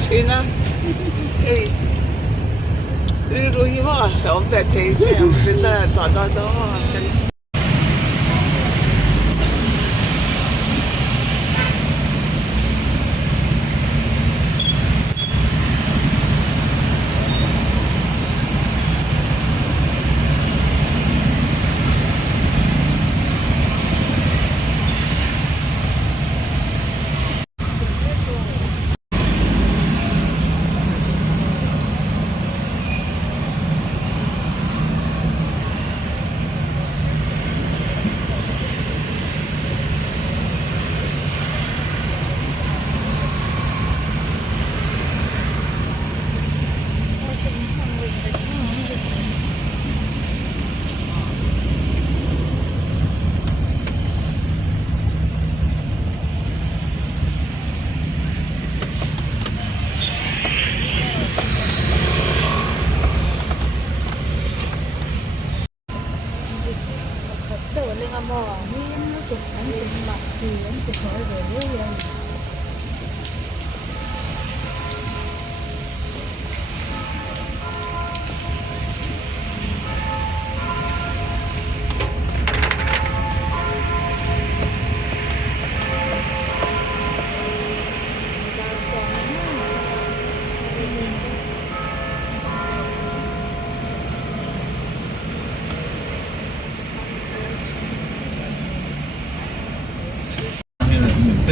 车呢？哎，绿洲一望，小白开线，我们在找大道啊。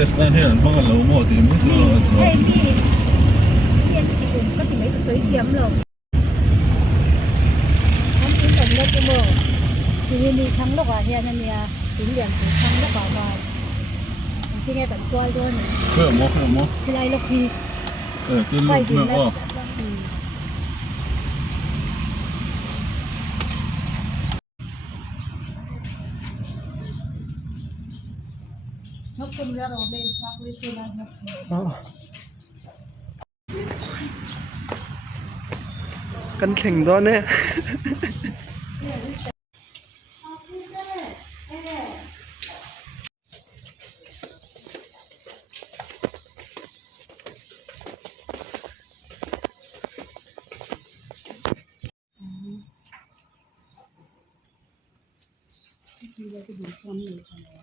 Tesla thế là không cần lâu mua thì mới được rồi. Hey, đi. Tiền thì cũng có tìm mấy cái sấy kiếm rồi. Không tính tổng đất cái mờ. Thì hiện đi thắng lúc à, hiện nên là tính điểm thì thắng lúc à rồi. Thì nghe tận coi thôi. Khởi mua, khởi mua. Thì lại lúc thì. Ờ, cái lúc nữa. cân thỉnh đó nè Thank you.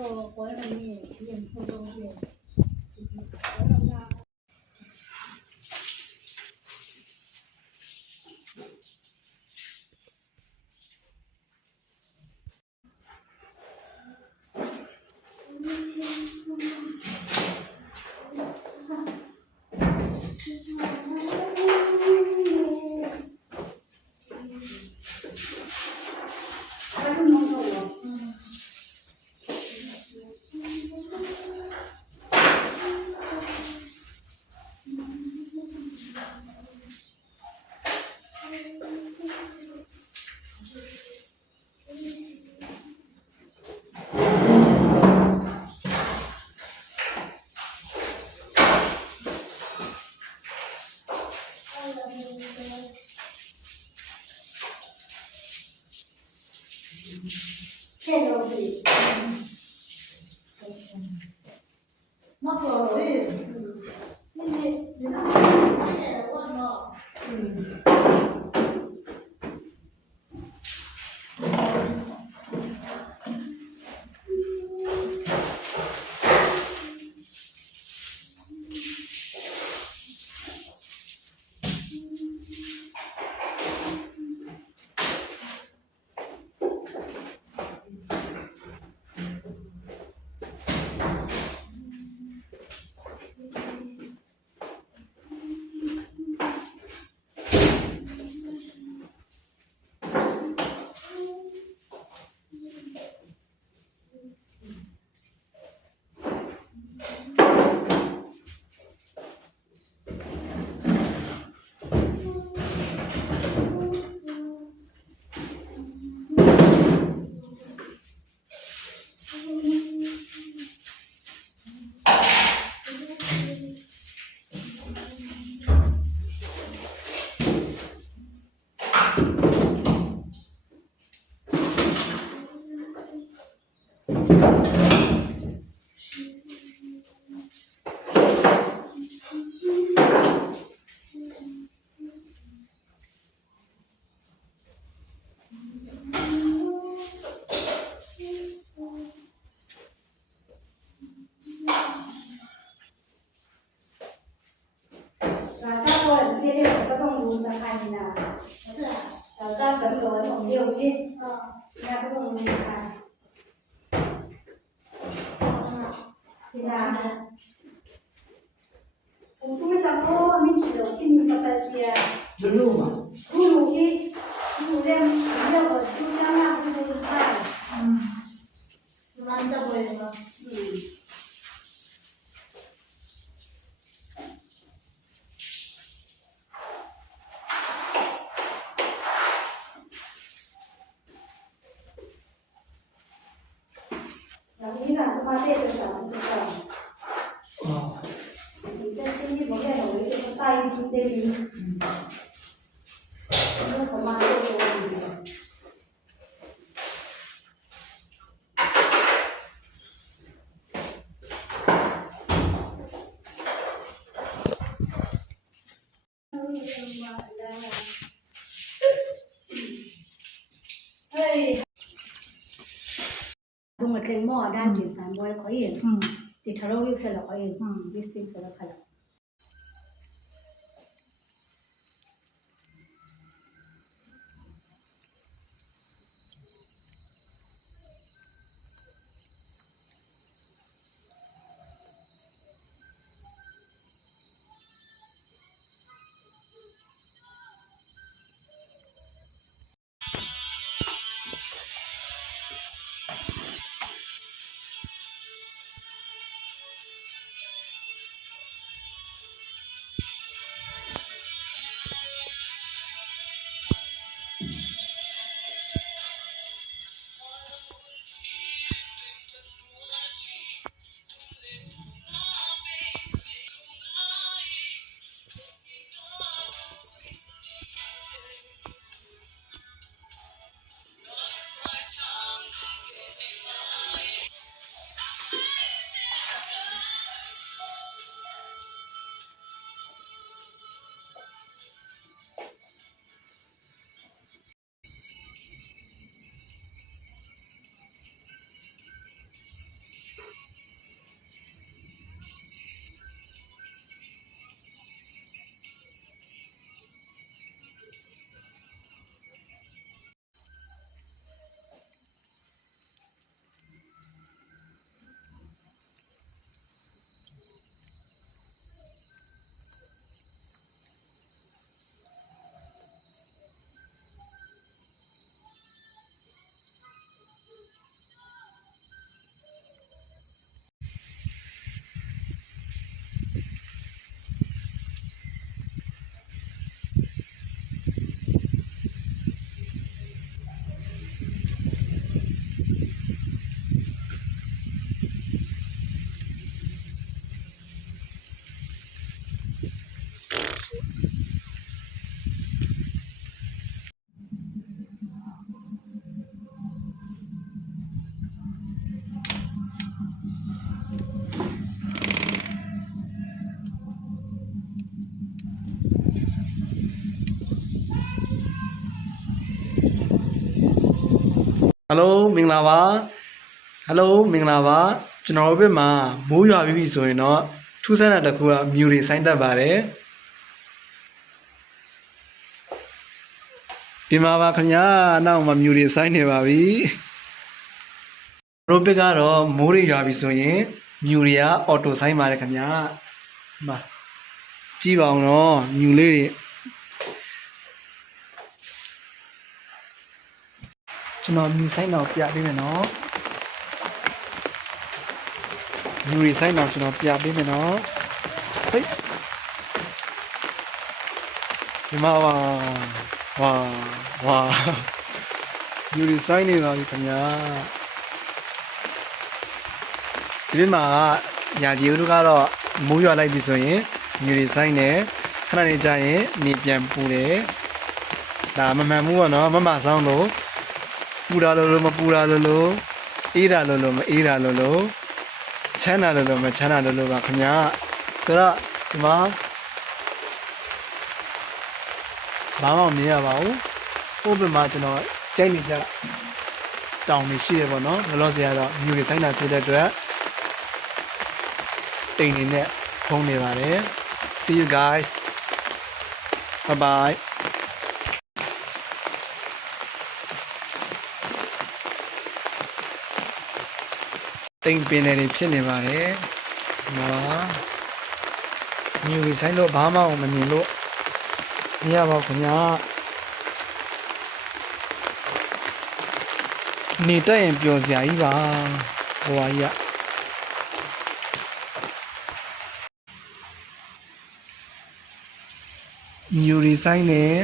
我怀里面有点破东西，他。Binada. Kupunguza koo, mimi kidogo, mimi nikapatia dhuluma 然后你咋这么带着咱们这个？哦，你 Kalau mau ada jenis yang boleh kau ini, di taruh juga lah kau ini. Jadi tinggal kalau. ဟယ်လိုမင်္ဂလာပါဟယ်လိုမင်္ဂလာပါကျွန်တော်တို့ဘက်မှာမိုးရွာပြီးပြီဆိုရင်တော့ထူးဆန်းတာတစ်ခုကမြူတွေဆိုင်းတက်ပါတယ်ဒီမှာပါခင်ဗျာနောက်မှာမြူတွေဆိုင်းနေပါပြီရိုဘစ်ကတော့မိုးတွေရွာပြီဆိုရင်မြူတွေကအော်တိုဆိုင်းပါတယ်ခင်ဗျာဒီမှာကြည့်ပါအောင်နော်မြူလေးတွေ ကျွန်တော်မြူဆိုင်တော့ပြပေးမယ်နော်မြူရီဆိုင်တော့ကျွန်တော်ပြပေးမယ်နော်ဟိတ်ဒီမှာပါဝါဝါမြူရီဆိုင်နေပါပြီခင်ဗျာဒီဘက်မှာညာဒီတို့ကတော့မိုးရွာလိုက်ပြီဆိုရင်မြူရီဆိုင်နေခဏနေကြရင်နေပြန်ပူတယ်ဒါမမှန်ဘူးပေါ့နော်မမဆောင်လို့ ပူတာလို့လို့မပူတာလို့လို့အေးတာလို့လို့မအေးတာလို့လို့ချမ်းတာလို့လို့မချမ်းတာလို့လို့ပါခင်ဗျာဆိုတော့ဒီမှာဘာမှမမြင်ရပါဘူးဟိုဘက်မှာကျွန်တော်ကြိုက်နေကြတောင်နေရှိရပေါ့နော်လောလောဆယ်ကတော့မြူတွေဆိုင်တာဖြစ်တဲ့အတွက်တိမ်နေနဲ့ဖုံးနေပါတယ် see you guys ဘိုင် တိမ်ပင်တွေဖြစ်နေပါတယ်ဒီမှာမြူရီဆိုင်လို့ဘာမှမမြင်လို့မရပါဘူးခင်ဗျာနေတက်ရင်ပျော်စရာကြီးပါဟိုဟာကြီးကမြူရီဆိုင်နဲ့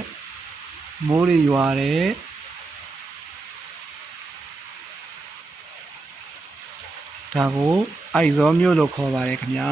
မိုးတွေရွာတယ် ဒါကိုအိုက်ဇောမျိုးလို့ခေါ်ပါတယ်ခင်ဗျာ